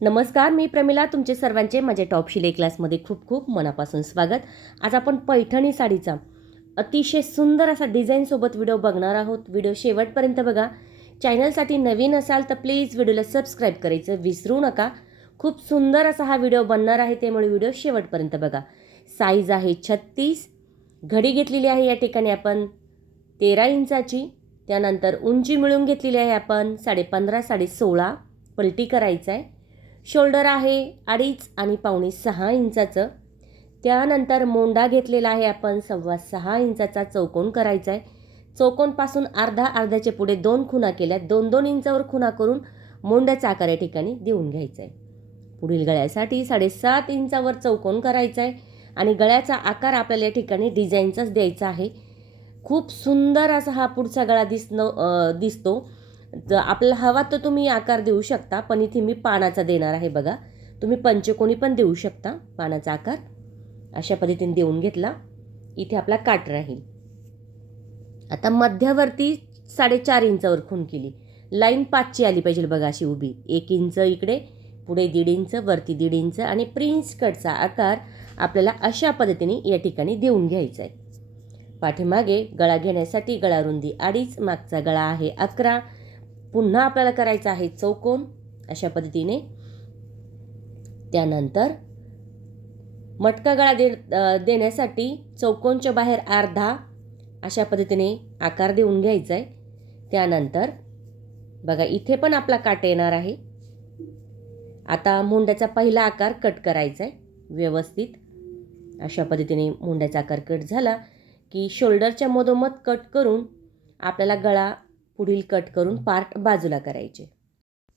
नमस्कार, मी प्रमिला. तुमचे सर्वांचे माझ्या टॉप शिलाई क्लासमध्ये खूप खूप मनापासून स्वागत. आज आपण पैठणी साडीचा अतिशय सुंदर असा डिझाईनसोबत व्हिडिओ बघणार आहोत. व्हिडिओ शेवटपर्यंत बघा. चॅनलसाठी नवीन असाल तर प्लीज व्हिडिओला सबस्क्राईब करायचं विसरू नका. खूप सुंदर असा हा व्हिडिओ बनणार आहे, त्यामुळे व्हिडिओ शेवटपर्यंत बघा. साईज आहे 36. घडी घेतलेली आहे या ठिकाणी आपण 13 इंचाची. त्यानंतर उंची मिळून घेतलेली आहे आपण 15.5 16.5. पलटी करायचं आहे. शोल्डर आहे 2.5 आणि 5.25 इंचाचं. त्यानंतर मोंडा घेतलेला आहे आपण 6.25 इंचाचा. चौकोन करायचा आहे. चौकोनपासून अर्ध्याच्या पुढे 2 खुणा केल्या. 2-2 इंचावर खुणा करून मोंड्याचा आकार या ठिकाणी देऊन घ्यायचा आहे. पुढील गळ्यासाठी 7.5 इंचावर चौकोन करायचा आहे आणि गळ्याचा आकार आपल्याला या ठिकाणी डिझाईनचाच द्यायचा आहे. खूप सुंदर असा हा पुढचा गळा दिसतो. आपल्याला हवा तर तुम्ही आकार देऊ शकता, पण इथे मी पानाचा देणार आहे. बघा, तुम्ही पंचकोनी पण देऊ शकता. पानाचा आकार अशा पद्धतीने देऊन घेतला. इथे आपला काठ राहील. आता मध्यवर्ती 4.5 इंचावर खूण केली. लाईन 5ची आली पाहिजे बघा, अशी उभी. 1 इंच इकडे, पुढे 1.5 इंच, वरती 1.5 इंच आणि प्रिन्स कटचा आकार आपल्याला अशा पद्धतीने या ठिकाणी देऊन घ्यायचा आहे. पाठीमागे गळा घेण्यासाठी गळा रुंदी 2.5, मागचा गळा आहे 11. पुन्हा आपल्याला करायचा आहे चौकोन अशा पद्धतीने. त्यानंतर मटका गळा देण्यासाठी चौकोनच्या बाहेर अर्धा अशा पद्धतीने आकार देऊन घ्यायचा आहे. त्यानंतर बघा, इथे पण आपला काट येणार आहे. आता मुंड्याचा पहिला आकार कट करायचा आहे व्यवस्थित. अशा पद्धतीने मुंड्याचा आकार कट झाला की शोल्डरच्या मधोमध कट करून आपल्याला गळा पुढील कट करून पार्ट बाजूला करायचे.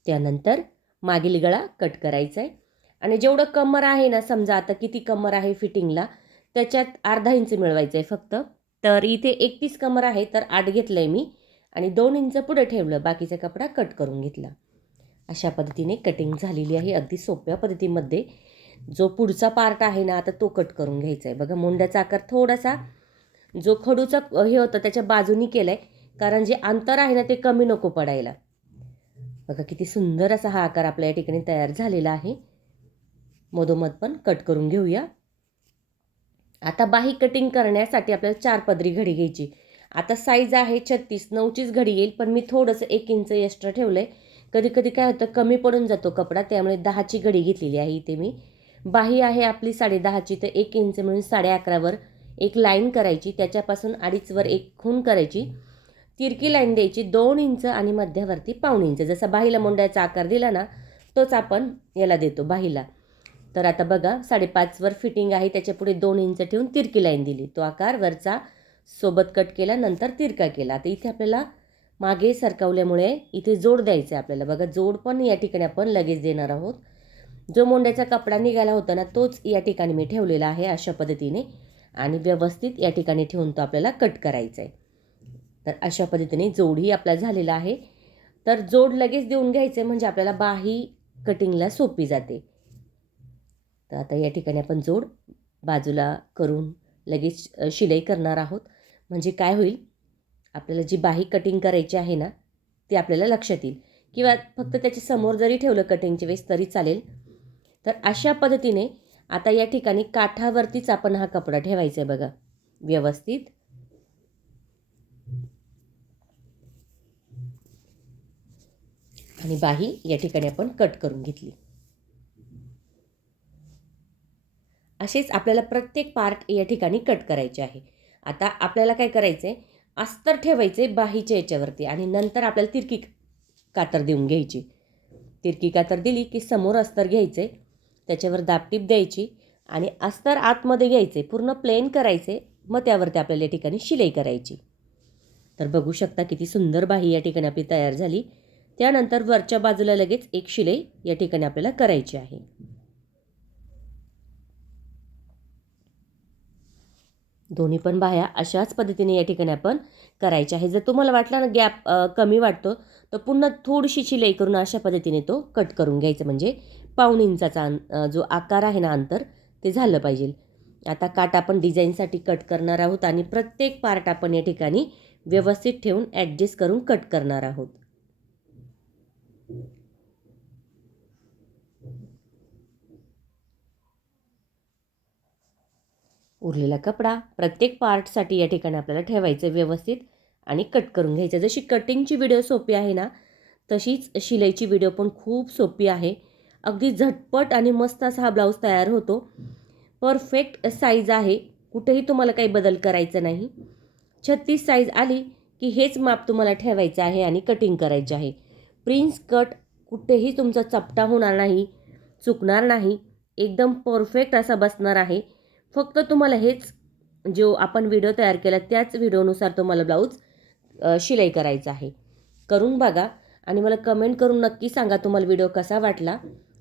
त्यानंतर मागील गळा कट करायचा आहे आणि जेवढं कमर आहे ना, समजा आता किती कमर आहे फिटिंगला, त्याच्यात अर्धा इंच मिळवायचं आहे फक्त. तर इथे 31 कमर आहे, तर 8 घेतलं आहे मी आणि 2 इंच पुढे ठेवलं. बाकीचा कपडा कट करून घेतला. अशा पद्धतीने कटिंग झालेली आहे. अगदी सोप्या पद्धतीमध्ये जो पुढचा पार्ट आहे ना, आता तो कट करून घ्यायचा आहे. बघा, मुंड्याचा आकार थोडासा जो खडूचा हे होतं त्याच्या बाजूनी केला आहे, कारण जे अंतर आहे ना ते कमी नको पडायला. बघा, किती सुंदर असा हा आकार आपल्या या ठिकाणी तयार झालेला आहे. मधोमध पण कट करून घेऊया. आता बाही कटिंग करण्यासाठी आपल्याला 4 पदरी घडी घ्यायची. आता साईज आहे 36, 9चीच घडी येईल, पण मी थोडंसं 1 इंच एक्स्ट्रा ठेवलं आहे. कधी कधी काय होतं, कमी पडून जातो कपडा, त्यामुळे 10ची घडी घेतलेली आहे इथे मी. बाही आहे आपली 10.5ची, तर 1 इंच म्हणून 11.5वर एक लाईन करायची. त्याच्यापासून 2.5वर एक खूण करायची. तिरकी लाईन द्यायची 2 इंच आणि मध्यवर्ती 1.5 इंच. जसा बाहीला मुंड्याचा आकार दिला ना, तोच आपण याला देतो बाहीला. तर आता बघा, 5.5वर फिटिंग आहे, त्याच्या पुढे 2 इंच ठेवून तिरकी लाईन दिली. तो आकार वरचा सोबत कट केला, नंतर तिरका केला. आता इथे आपल्याला मागे सरकवल्यामुळे इथे जोड द्यायचा आहे आपल्याला. बघा, जोड पण या ठिकाणी आपण लगेच देणार आहोत. जो मुंड्याचा कपडा निघाला होता ना, तोच या ठिकाणी मी ठेवलेला आहे अशा पद्धतीने आणि व्यवस्थित या ठिकाणी ठेवून तो आपल्याला कट करायचा आहे. तर अशा पद्धतीने जोडही आपला झालेला आहे. तर जोड लगेच देऊन घ्यायचे म्हणजे आपल्याला बाही कटिंगला सोपी जाते. तर आता या ठिकाणी आपण जोड बाजूला करून लगेच शिलाई करणार आहोत. म्हणजे काय होईल, आपल्याला जी बाही कटिंग करायची आहे ना, ती आपल्याला लक्षात येईल. किंवा फक्त त्याच्या समोर जरी ठेवलं कटिंगच्या वेळेस तरी चालेल. तर अशा पद्धतीने आता या ठिकाणी काठावरतीच आपण हा कपडा ठेवायचा आहे बघा व्यवस्थित. आणि बाही या ठिकाणी आपण कट करून घेतली. असेच आपल्याला प्रत्येक पार्ट या ठिकाणी कट करायचे आहे. आता आपल्याला काय करायचं आहे, अस्तर ठेवायचे बाहीच्या याच्यावरती आणि नंतर आपल्याला तिरकी कातर देऊन घ्यायची. तिरकी कातर दिली की समोर अस्तर घ्यायचे, त्याच्यावर दाबटीप द्यायची आणि अस्तर आतमध्ये घ्यायचे, पूर्ण प्लेन करायचे. मग त्यावरती आपल्याला या ठिकाणी शिलाई करायची. तर बघू शकता किती सुंदर बाही या ठिकाणी आपली तयार झाली. त्यानंतर वरच्या बाजूला लगेच एक शिलाई या ठिकाणी आपल्याला करायची आहे. दोन्ही पण बाह्या अशाच पद्धतीने या ठिकाणी आपण करायच्या आहे. जर तुम्हाला वाटला ना गॅप कमी वाटतो, तर पुन्हा थोडीशी शिलाई करून अशा पद्धतीने तो कट करून घ्यायचा. म्हणजे 1.5 इंचाचा जो आकार आहे ना, अंतर ते झालं पाहिजे. आता काठ आपण डिझाईनसाठी कट करणार आहोत आणि प्रत्येक पार्ट आपण या ठिकाणी व्यवस्थित ठेवून ॲडजस्ट करून कट करणार आहोत. उरलेला कपडा प्रत्येक पार्टसाठी या ठिकाणी आपल्याला ठेवायचं व्यवस्थित आणि कट करून घ्यायचं. जशी कटिंगची व्हिडिओ सोपी आहे ना, तशीच शिलाईची व्हिडिओ पण खूप सोपी आहे. अगदी झटपट आणि मस्त असा हा ब्लाऊज तयार होतो. परफेक्ट साईज आहे, कुठेही तुम्हाला काही बदल करायचा नाही. 36 साईज आली की हेच माप तुम्हाला ठेवायचं आहे आणि कटिंग करायची आहे. प्रिन्स कट कुठेही तुमचा चपटा होणार नाही, चुकणार नाही, एकदम परफेक्ट असा बसणार आहे. फक्त तुम्हाला हेच जो आपण व्हिडिओ तयार केला त्याच व्हिडिओनुसार तुम्हाला ब्लाऊज शिलाई करायचा आहे. करून बघा आणि मला कमेंट करून नक्की सांगा तुम्हाला व्हिडिओ कसा वाटला.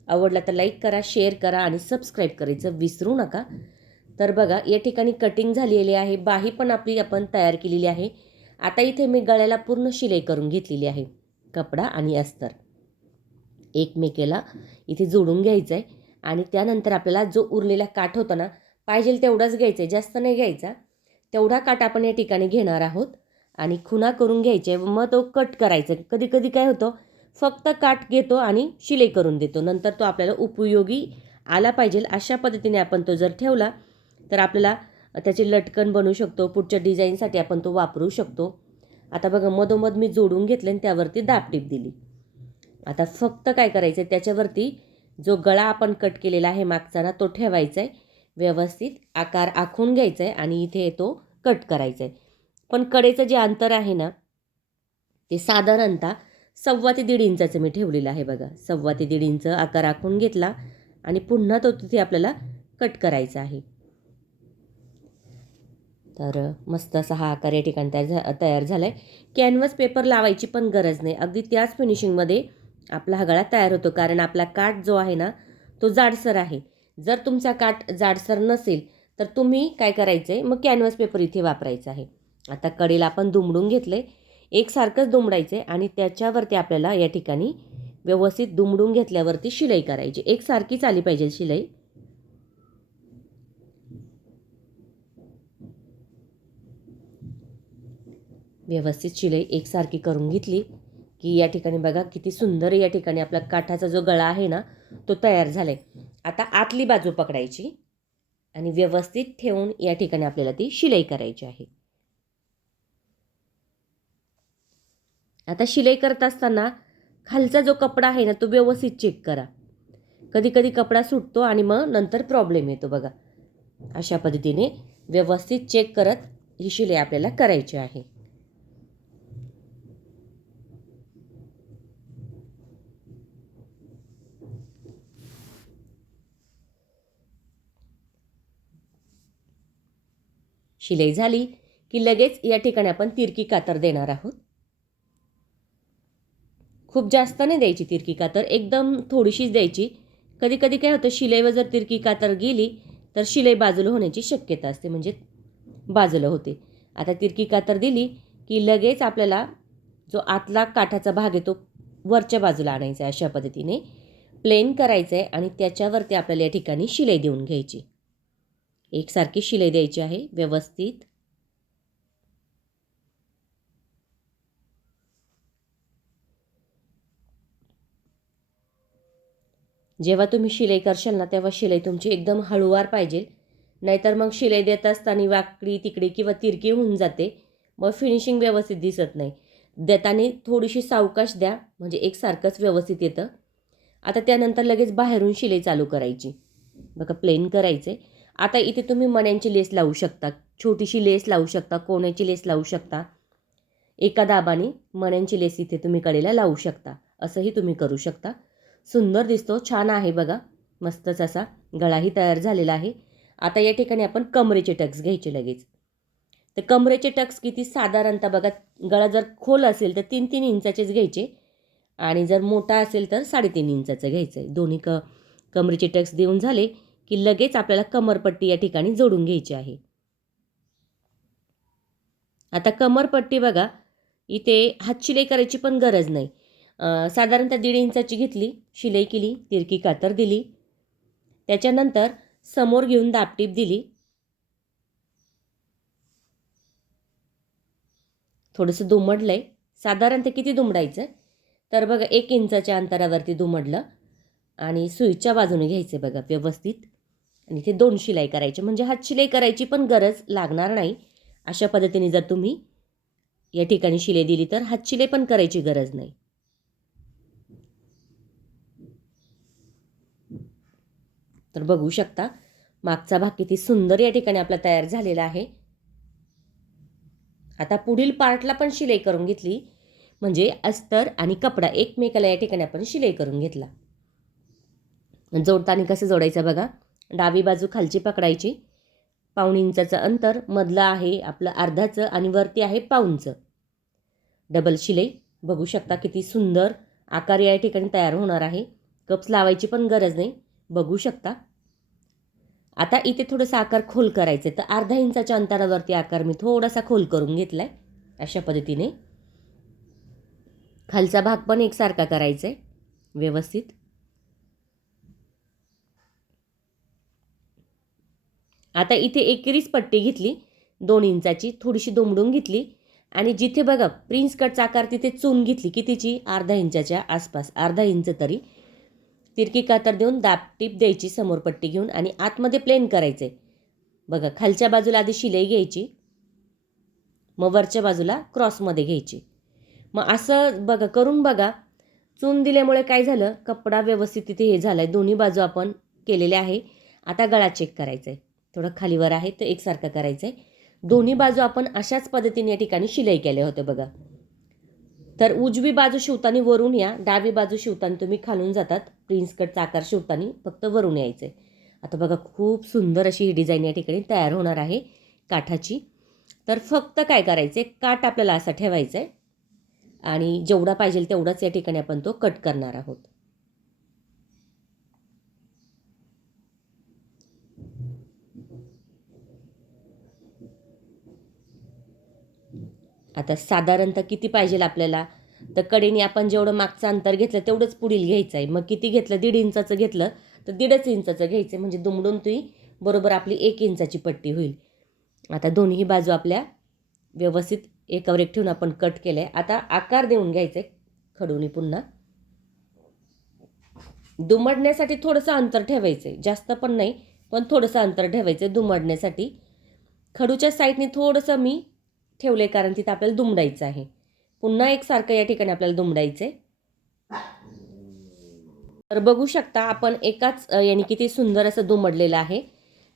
आवडला तर लाईक करा, शेअर करा आणि सबस्क्राईब करायचं विसरू नका. तर बघा या ठिकाणी कटिंग झालेली आहे, बाही पण आपली आपण तयार केलेली आहे. आता इथे मी गळ्याला पूर्ण शिलाई करून घेतलेली आहे. कपडा आणि अस्तर एकमेकाला इथे जोडून घ्यायचं आहे आणि त्यानंतर आपल्याला जो उरलेला काठ होता ना, पाहिजे तेवढाच घ्यायचा आहे, जास्त नाही घ्यायचा. तेवढा काठ आपण या ठिकाणी घेणार आहोत आणि खुणा करून घ्यायचे, मग तो कट करायचा. कधी कधी काय होतं, फक्त काठ घेतो आणि शिलाई करून देतो, नंतर तो आपल्याला उपयोगी आला पाहिजे अशा पद्धतीने आपण तो जर ठेवला तर आपल्याला त्याचे लटकन बनवू शकतो. पुढच्या डिझाईनसाठी आपण तो वापरू शकतो. आता बघा मधोमध मी जोडून घेतले आणि त्यावरती दाबटीप दिली. आता फक्त काय करायचं आहे, त्याच्यावरती जो गळा आपण कट केलेला आहे मागचा ना, तो ठेवायचा आहे. व्यवस्थित आकार आखून घ्यायचा आहे आणि इथे तो कट करायचा आहे. पण कडेचं जे अंतर आहे ना, ते साधारणतः 1.25 ते 1.5 इंचाचं मी ठेवलेलं आहे. बघा 1.25 ते 1.5 इंच आकार आखून घेतला आणि पुन्हा तो तिथे आपल्याला कट करायचा आहे. तर मस्त असा हा आकार या ठिकाणी तयार झाला आहे. कॅनव्हास पेपर लावायची पण गरज नाही, अगदी त्याच फिनिशिंगमध्ये आपला हा गळा तयार होतो. कारण आपला काठ जो आहे ना, तो जाडसर आहे. जर तुमचा काठ जाडसर नसेल तर तुम्ही काय करायचं आहे, मग कॅनव्हास पेपर इथे वापरायचा आहे. आता कडेला आपण दुमडून घेतलं आहे, एकसारखंच दुमडायचं आहे आणि त्याच्यावरती आपल्याला या ठिकाणी व्यवस्थित दुमडून घेतल्यावरती शिलाई करायची. एकसारखीच आली पाहिजे शिलाई. व्यवस्थित शिलाई एकसारखी करून घेतली की या ठिकाणी बघा किती सुंदर या ठिकाणी आपला काठाचा जो गळा आहे ना, तो तयार झाला आहे. आता आतली बाजू पकडायची आणि व्यवस्थित ठेवून या ठिकाणी आपल्याला ती शिलाई करायची आहे. आता शिलाई करत असताना खालचा जो कपडा आहे ना, तो व्यवस्थित चेक करा. कधी कधी कपडा सुटतो आणि मग नंतर प्रॉब्लेम येतो. बघा अशा पद्धतीने व्यवस्थित चेक करत ही शिलाई आपल्याला करायची आहे. शिलाई झाली की लगेच या ठिकाणी आपण तिरकी कातर देणार आहोत. खूप जास्त नाही द्यायची तिरकी कातर, एकदम थोडीशीच द्यायची. कधी कधी काय होतं, शिलाईवर जर तिरकी कातर गेली तर शिलाई बाजूला होण्याची शक्यता असते, म्हणजे बाजूला होते. आता तिरकी कातर दिली की लगेच आपल्याला जो आतला काठाचा भाग आहे तो वरच्या बाजूला आणायचा आहे. अशा पद्धतीने प्लेन करायचं आहे आणि त्याच्यावरती आपल्याला या ठिकाणी शिलाई देऊन घ्यायची. एकसारखी शिलाई द्यायची आहे व्यवस्थित. जेव्हा तुम्ही शिलाई करशाल ना, तेव्हा शिलाई तुमची एकदम हळूवार पाहिजे, नाहीतर मग शिलाई देत असताना वाकडी तिकडी किंवा तिरकी होऊन जाते, मग फिनिशिंग व्यवस्थित दिसत नाही. देताना थोडीशी सावकाश द्या, म्हणजे एकसारखंच व्यवस्थित येतं. आता त्यानंतर लगेच बाहेरून शिलाई चालू करायची. बघा प्लेन करायचे. आता इथे तुम्ही मण्यांची लेस लावू शकता, छोटीशी लेस लावू शकता, कोण्याची लेस लावू शकता. एका दाबाने मण्यांची लेस इथे तुम्ही कडेला लावू शकता, असंही तुम्ही करू शकता. सुंदर दिसतो, छान आहे बघा. मस्तच असा गळाही तयार झालेला आहे. आता या ठिकाणी आपण कमरेचे टक्स घ्यायचे लगेच. तर कमरेचे टक्स किती, साधारणतः बघा गळा जर खोल असेल तर 3-3 इंचाचेच घ्यायचे आणि जर मोठा असेल तर 3.5 इंचाचं घ्यायचं आहे. दोन्ही कमरेचे टक्स देऊन झाले की लगेच आपल्याला कमरपट्टी या ठिकाणी जोडून घ्यायची आहे. आता कमरपट्टी बघा इथे हातशिलाई करायची पण गरज नाही. साधारणतः 1.5 इंचाची घेतली, शिलाई केली, तिरकी कातर दिली, त्याच्यानंतर समोर घेऊन दाबटीप दिली. थोडंसं दुमडलं आहे. साधारणतः किती दुमडायचं तर बघा 1 इंचाच्या अंतरावरती दुमडलं आणि सुईच्या बाजूने घ्यायचं बघा व्यवस्थित आणि इथे 2 शिलाई करायची, म्हणजे हात शिलाई करायची पण गरज लागणार नाही. अशा पद्धतीने जर तुम्ही या ठिकाणी शिलाई दिली तर हात शिलाई पण करायची गरज नाही. तर बघू शकता मागचा भाग किती सुंदर या ठिकाणी आपला तयार झालेला आहे. आता पुढील पार्टला पण शिलाई करून घेतली, म्हणजे अस्तर आणि कपडा एकमेकाला या ठिकाणी आपण शिलाई करून घेतला. जोडताना कसं जोडायचं बघा. डावी बाजू खालची पकडायची, 1.5 इंचाचं अंतर, मधलं आहे आपलं अर्धाचं आणि वरती आहे 1.5चं. डबल शिलाई. बघू शकता किती सुंदर आकार या ठिकाणी तयार होणार आहे. कप्स लावायची पण गरज नाही, बघू शकता. आता इथे थोडासा आकार खोल करायचा आहे, तर 1/2 इंचाच्या अंतरावरती आकार मी थोडासा खोल करून घेतला आहे. अशा पद्धतीने खालचा भाग पण एकसारखा करायचा आहे व्यवस्थित. आता इथे एकेरीच पट्टी घेतली 2 इंचाची, थोडीशी दुमडून घेतली आणि जिथे बघा प्रिन्स कटचा आकार तिथे चून घेतली, कितीची 1/2 इंचाच्या आसपास, 1/2 इंच तरी. तिरकी कातर देऊन दाब टीप द्यायची समोर पट्टी घेऊन आणि आतमध्ये प्लेन करायचे. बघा खालच्या बाजूला आधी शिलाई घ्यायची, मग वरच्या बाजूला क्रॉसमध्ये घ्यायची. मग असं बघा करून बघा. चून दिल्यामुळे काय झालं, कपडा व्यवस्थित तिथे हे झालं आहे. दोन्ही बाजू आपण केलेले आहे. आता गळा चेक करायचा आहे, थोडं खालीवर आहे तर एकसारखं करायचं आहे. दोन्ही बाजू आपण अशाच पद्धतीने या ठिकाणी शिलाई केले होते बघा. तर उजवी बाजू शिवताना वरून या, डावी बाजू शिवताना तुम्ही खालून जातात. प्रिन्स कटचा आकार शिवताना फक्त वरून यायचं आहे. आता बघा खूप सुंदर अशी ही डिझाईन या ठिकाणी तयार होणार आहे काठाची. तर फक्त काय करायचं आहे, काठ आपल्याला असा ठेवायचा आहे आणि जेवढा पाहिजे तेवढाच या ठिकाणी आपण तो कट करणार आहोत. आता साधारणतः किती पाहिजे आपल्याला, तर कडेने आपण जेवढं मागचं अंतर घेतलं तेवढंच पुढील घ्यायचं आहे. मग किती घेतलं, 1.5 इंचाचं घेतलं तर 1.5 इंचाचं घ्यायचं, म्हणजे दुमडून ती बरोबर आपली 1 इंचाची पट्टी होईल. आता दोन्ही बाजू आपल्या व्यवस्थित एकावर एक ठेवून आपण कट केलं आहे. आता आकार देऊन घ्यायचं आहे खडूनी. पुन्हा दुमडण्यासाठी थोडंसं अंतर ठेवायचं आहे, जास्त पण नाही, पण थोडंसं अंतर ठेवायचं आहे दुमडण्यासाठी. खडूच्या साईडने थोडंसं मी ठेवले कारण तिथं आपल्याला दुमडायचं आहे. पुन्हा एकसारखं या ठिकाणी आपल्याला दुमडायचं आहे. तर बघू शकता आपण एकाच याने किती सुंदर असं दुमडलेलं आहे.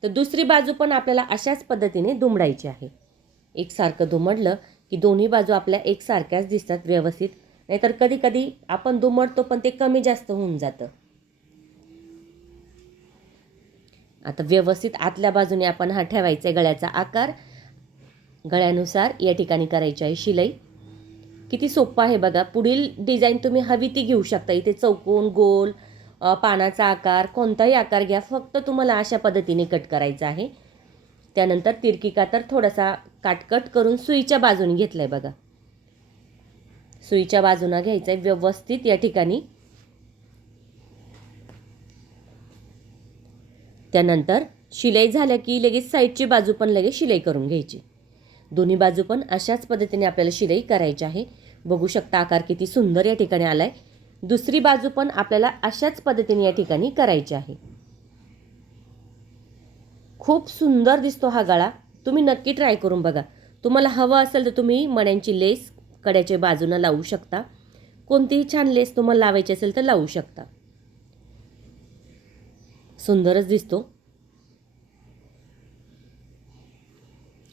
तर दुसरी बाजू पण आपल्याला अशाच पद्धतीने दुमडायची आहे. एकसारखं दुमडलं की दोन्ही बाजू आपल्या एकसारख्याच दिसतात व्यवस्थित. नाहीतर कधी कधी आपण दुमडतो पण ते कमी जास्त होऊन जातं. आता व्यवस्थित आतल्या बाजूने आपण हा ठेवायचा आहे गळ्याचा आकार. गळ्यानुसार या ठिकाणी करायची आहे शिलाई. किती सोपं आहे बघा. पुढील डिझाईन तुम्ही हवी ती घेऊ शकता. इथे चौकोन, गोल, पानाचा आकार, कोणताही आकार घ्या, फक्त तुम्हाला अशा पद्धतीने कट करायचा आहे. त्यानंतर तिरकी कातर थोडासा काटकट करून सुईच्या बाजूने घेतलं आहे बघा. सुईच्या बाजूने घ्यायचं आहे व्यवस्थित या ठिकाणी. त्यानंतर शिलाई झाल्या की लगेच साईडची बाजू पण लगेच शिलाई करून घ्यायची. दोन्ही बाजू पण अशाच पद्धतीने आपल्याला शिलाई करायची आहे. बघू शकता आकार किती सुंदर या ठिकाणी आलाय. दुसरी बाजू पण आपल्याला अशाच पद्धतीने या ठिकाणी करायची आहे. खूप सुंदर दिसतो हा गळा. तुम्ही नक्की ट्राय करून बघा. तुम्हाला हवं असेल तर तुम्ही मण्यांची लेस कड्याच्या बाजूने लावू शकता. कोणतीही छान लेस तुम्हाला लावायची असेल तर लावू शकता. सुंदरच दिसतो.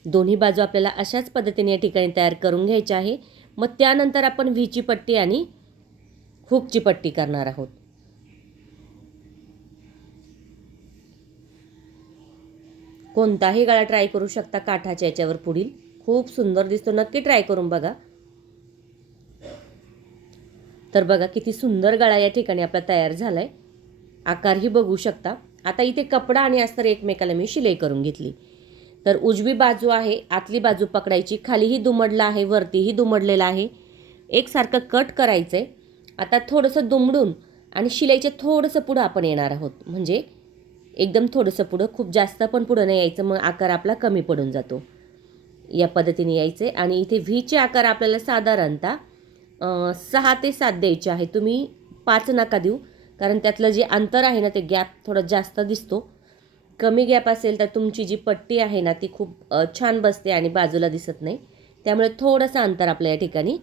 दोन्ही बाजू आपल्याला अशाच पद्धतीने या ठिकाणी तयार करून घ्यायची आहे. मग त्यानंतर आपण व्हीची पट्टी आणि हुकची पट्टी करणार आहोत. कोणताही गळा ट्राय करू शकता काठाच्या याच्यावर पुढील. खूप सुंदर दिसतो. नक्की ट्राय करून बघा. तर बघा किती सुंदर गळा या ठिकाणी आपला तयार झालाय. आकारही बघू शकता. आता इथे कपडा आणि अस्तर एकमेकाला मी शिलाई करून घेतली. तर उजवी बाजू आहे, आतली बाजू पकडायची. खालीही दुमडला आहे, वरतीही दुमडलेला आहे. एकसारखं कट करायचं आहे. आता थोडंसं दुमडून आणि शिलाईच्या थोडंसं पुढं आपण येणार आहोत. म्हणजे एकदम थोडंसं पुढं, खूप जास्त पण पुढं नाही यायचं, मग आकार आपला कमी पडून जातो. या पद्धतीने यायचे. आणि इथे व्हीचे आकार आपल्याला साधारणतः 6 ते 7 द्यायचे आहे. तुम्ही 5 नका देऊ, कारण त्यातलं जे अंतर आहे ना ते गॅप थोडा जास्त दिसतो. कमी गॅप असेल तर तुमची जी पट्टी आहे ना ती खूप छान बसते आणि बाजूला दिसत नाही. त्यामुळे थोडंसं अंतर आपल्या या ठिकाणी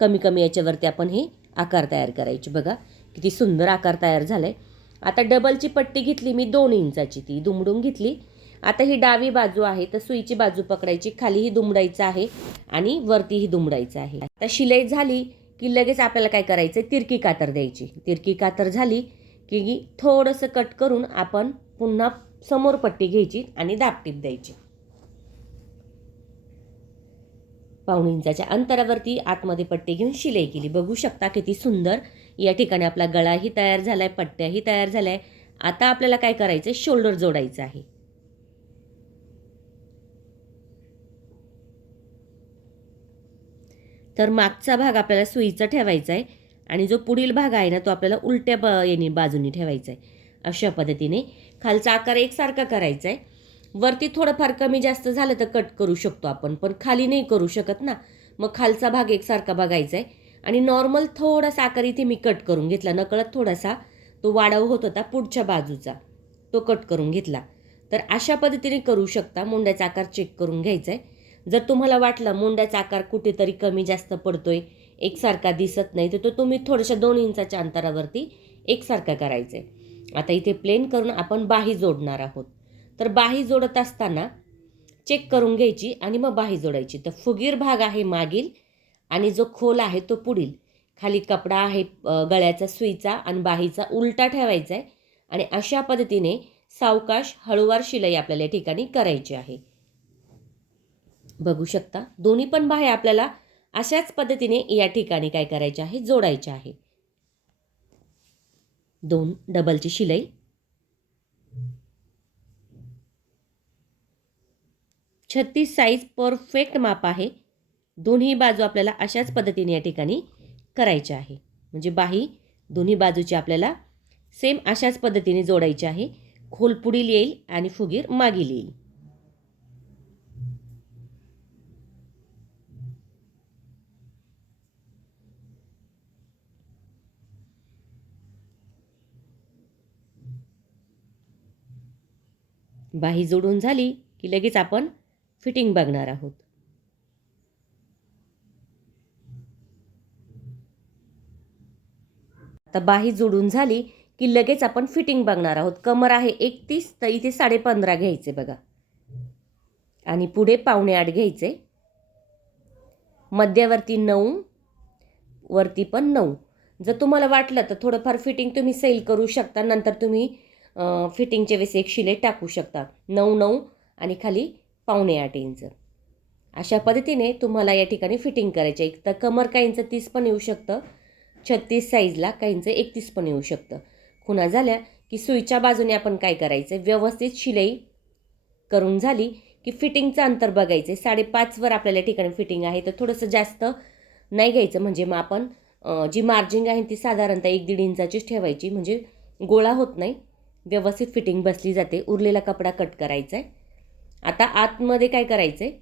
कमी कमी याच्यावरती आपण हे आकार तयार करायचे. बघा किती सुंदर आकार तयार झाला आहे. आता डबलची पट्टी घेतली मी 2 इंचाची, ती दुमडून घेतली. आता ही डावी बाजू आहे तर सुईची बाजू पकडायची, खालीही दुमडायचं आहे आणि वरतीही दुमडायचं आहे. आता शिलाई झाली की लगेच आपल्याला काय करायचं आहे, तिरकी कातर द्यायची. तिरकी कातर झाली की थोडंसं कट करून आपण पुन्हा समोर पट्टी घ्यायची आणि दाबटीप द्यायची. 1.5 इंचाच्या अंतरावरती आतमध्ये पट्टी घेऊन शिलाई केली. बघू शकता किती सुंदर या ठिकाणी आपला गळाही तयार झाला आहे, पट्ट्याही तयार झाल्या आहे. आता आपल्याला काय करायचं आहे, शोल्डर जोडायचं आहे. तर मागचा भाग आपल्याला सुईचा ठेवायचा आहे आणि जो पुढील भाग आहे ना तो आपल्याला उलट्या बाजूनी ठेवायचा आहे. अशा पद्धतीने खालचा आकार एकसारखा करायचा आहे. वरती थोडंफार कमी जास्त झालं तर कट करू शकतो आपण, पण खाली नाही करू शकत ना. मग खालचा भाग एकसारखा बघायचा आहे आणि नॉर्मल थोडासा आकार इथे मी कट करून घेतला. नकळत थोडासा तो वाढव होत होता पुढच्या बाजूचा, तो कट करून घेतला. तर अशा पद्धतीने करू शकता. मुंड्याचा आकार चेक करून घ्यायचा आहे. जर तुम्हाला वाटलं मुंड्याचा आकार कुठेतरी कमी जास्त पडतोय, एकसारखा दिसत नाही, तर तो तुम्ही थोड्याशा 2 इंचाच्या अंतरावरती एकसारखा करायचा आहे. आता इथे प्लेन करून आपण बाही जोडणार आहोत. तर बाही जोडत असताना चेक करून घ्यायची आणि मग बाही जोडायची. तर फुगीर भाग आहे मागील आणि जो खोल आहे तो पुढील. खाली कपडा आहे गळ्याचा सुईचा आणि बाहीचा उलटा ठेवायचा आहे आणि अशा पद्धतीने सावकाश हळूवार शिलाई आपल्याला या ठिकाणी करायची आहे. बघू शकता दोन्ही पण बाह्या आपल्याला अशाच पद्धतीने या ठिकाणी काय करायचे आहे, जोडायचे आहे. 2 डबलची शिलाई. छत्तीस साईज परफेक्ट माप आहे. दोन्ही बाजू आपल्याला अशाच पद्धतीने या ठिकाणी करायचे आहे. म्हणजे बाही दोन्ही बाजूची आपल्याला सेम अशाच पद्धतीने जोडायची आहे. खोल पुढील येईल आणि फुगीर मागील येईल. बाही जोडून झाली की लगेच आपण फिटिंग बघणार आहोत. आता बाही जोडून झाली की लगेच आपण फिटिंग बघणार आहोत. कमर आहे 31 तर इथे 15.5 घ्यायचे बघा आणि पुढे 7.25 घ्यायचे. मध्यावरती 9, वरती पण 9. जर तुम्हाला वाटलं तर थोडंफार फिटिंग तुम्ही सैल करू शकता. नंतर तुम्ही फिटिंगच्या वेळेस एक शिलाई टाकू शकता. 9 आणि खाली 7.25 इंच. अशा पद्धतीने तुम्हाला या ठिकाणी फिटिंग करायची आहे. तर कमर काहींचं 30 पण येऊ शकतं, 36 साईजला काहींचं 31 पण येऊ शकतं. खुणा झाल्या की सुईच्या बाजूने आपण काय करायचं, व्यवस्थित शिलाई करून झाली की फिटिंगचं अंतर बघायचं. 5.5 वर आपल्याला ठिकाणी फिटिंग आहे तर थोडंसं जास्त नाही घ्यायचं. म्हणजे मग आपण जी मार्जिंग आहे ती साधारणतः 1-1.5 इंचाचीच ठेवायची, म्हणजे गोळा होत नाही, व्यवस्थित फिटिंग बसली जाते. उरलेला कपडा कट करायचा आहे. आता आतमध्ये काय करायचं आहे,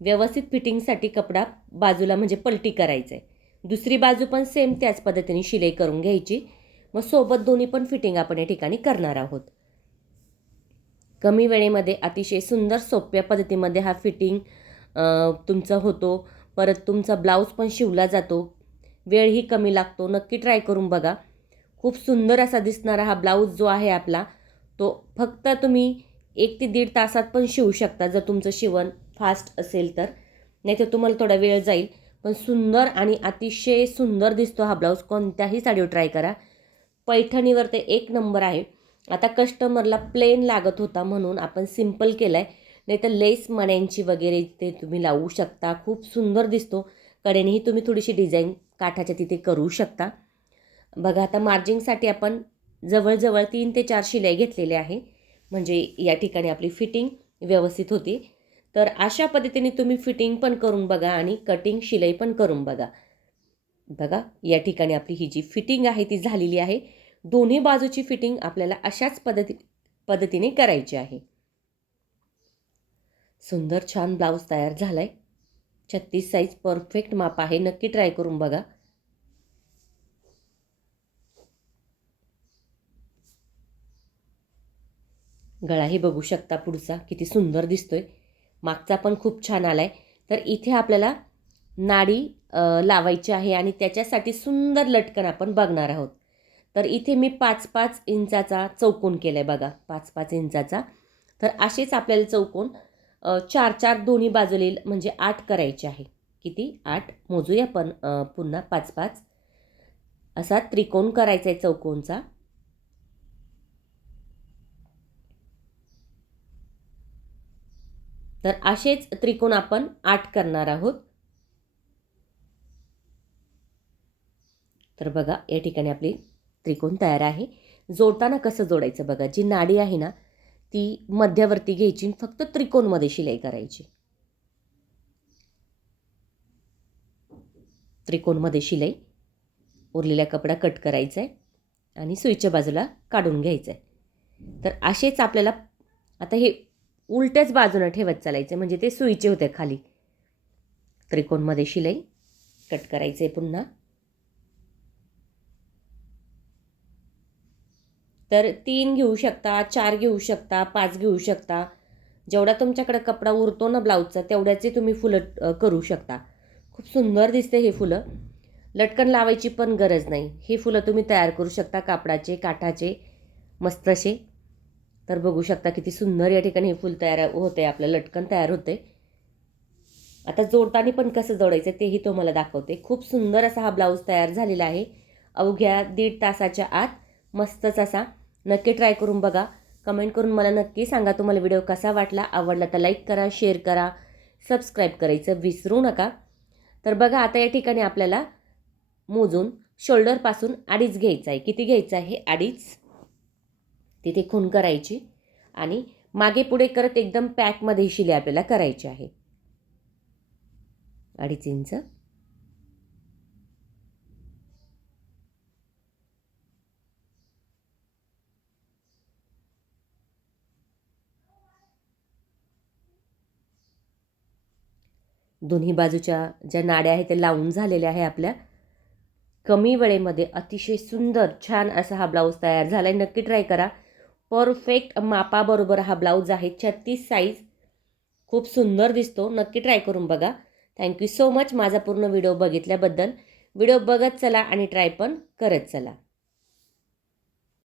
व्यवस्थित फिटिंगसाठी कपडा बाजूला म्हणजे पलटी करायचं आहे. दुसरी बाजू पण सेम त्याच पद्धतीने शिलाई करून घ्यायची. मग सोबत दोन्ही पण फिटिंग आपण या ठिकाणी करणार आहोत. कमी वेळेमध्ये अतिशय सुंदर सोप्या पद्धतीमध्ये हा फिटिंग तुमचा होतो. परत तुमचा ब्लाऊज पण शिवला जातो, वेळही कमी लागतो. नक्की ट्राय करून बघा. खूप सुंदर असा दिसणारा हा ब्लाऊज जो आहे आपला, तो फक्त तुम्ही 1 ते 1.5 तासात पण शिवू शकता जर तुमचं शिवण फास्ट असेल तर. नाही तर तुम्हाला थोडा वेळ जाईल, पण सुंदर आणि अतिशय सुंदर दिसतो हा ब्लाऊज. कोणत्याही साडीवर ट्राय करा. पैठणीवर ते 1 नंबर आहे. आता कस्टमरला प्लेन लागत होता म्हणून आपण सिंपल केला आहे. नाही तर लेस मण्यांची वगैरे ते तुम्ही लावू शकता. खूप सुंदर दिसतो. कडेनेही तुम्ही थोडीशी डिझाईन काठाच्या तिथे करू शकता. बघा आता मार्जिंगसाठी आपण जवळजवळ 3 ते 4 शिलाई घेतलेल्या आहे, म्हणजे या ठिकाणी आपली फिटिंग व्यवस्थित होती. तर अशा पद्धतीने तुम्ही फिटिंग पण करून बघा आणि कटिंग शिलाई पण करून बघा. बघा या ठिकाणी आपली ही जी फिटिंग आहे ती झालेली आहे. दोन्ही बाजूची फिटिंग आपल्याला अशाच पद्धतीने करायची आहे. सुंदर छान ब्लाऊज तयार झाला आहे. 36 साईज परफेक्ट माप आहे. नक्की ट्राय करून बघा. गळाही बघू शकता पुढचा किती सुंदर दिसतोय, मागचा पण खूप छान आला आहे. तर इथे आपल्याला नाडी लावायची आहे आणि त्याच्यासाठी सुंदर लटकन आपण बघणार आहोत. तर इथे मी 5-5 इंचाचा चौकोन केला आहे बघा, 5-5 इंचाचा. तर असेच आपल्याला चौकोन 4-4 दोन्ही बाजूला म्हणजे 8 करायचे आहे. किती? 8 मोजूया पण पुन्हा 5-5 असा त्रिकोण करायचा आहे चौकोनचा. तर असेच त्रिकोण आपण 8 करणार आहोत. तर बघा या ठिकाणी आपली त्रिकोण तयार आहे. जोडताना कसं जोडायचं बघा, जी नाडी आहे ना ती मध्यवर्ती घ्यायची, फक्त त्रिकोणमध्ये शिलाई करायची. त्रिकोणमध्ये शिलाई, उरलेला कपडा कट करायचा आहे आणि सुईच्या बाजूला काढून घ्यायचं आहे. तर असेच आपल्याला आता हे उलट्याच बाजूनं ठेवत चालायचं, म्हणजे ते सुईचे होते खाली. त्रिकोणमध्ये शिलाई कट करायचं आहे पुन्हा. तर 3 घेऊ शकता, 4 घेऊ शकता, 5 घेऊ शकता. जेवढा तुमच्याकडे कपडा उरतो ना ब्लाऊजचा तेवढ्याचे तुम्ही फुलं करू शकता. खूप सुंदर दिसते हे फुलं. लटकन लावायची पण गरज नाही. हे फुलं तुम्ही तयार करू शकता कापडाचे, काठाचे मस्त असे. तर बघू शकता किती सुंदर या ठिकाणी हे फुल तयार होते, आपलं लटकन तयार होते. आता जोडताना पण कसं जोडायचं तेही तुम्हाला दाखवते. खूप सुंदर असा हा ब्लाऊज तयार झालेला आहे अवघ्या 1.5 तासाच्या आत. मस्तच असा. नक्की ट्राय करून बघा. कमेंट करून मला नक्की सांगा तुम्हाला व्हिडिओ कसा वाटला. आवडला तर लाईक करा, शेअर करा, सबस्क्राईब करायचं विसरू नका. तर बघा आता या ठिकाणी आपल्याला मोजून शोल्डरपासून 2.5 घ्यायचं आहे. किती घ्यायचं आहे? 2.5. तिथे खूण करायची आणि मागे पुढे करत एकदम पॅकमध्ये शिलाई आपल्याला करायची आहे. 2.5 इंच. दोन्ही बाजूच्या ज्या नाड्या आहेत त्या लावून झालेल्या आहे आपल्या. कमी वेळेमध्ये अतिशय सुंदर छान असा हा ब्लाऊज तयार झाला आहे. नक्की ट्राय करा. परफेक्ट मापाबरोबर हा ब्लाऊज आहे. 36 साईज. खूप सुंदर दिसतो. नक्की ट्राय करून बघा. थँक्यू सो मच माझा पूर्ण व्हिडिओ बघितल्याबद्दल. व्हिडिओ बघत चला आणि ट्राय पण करत चला.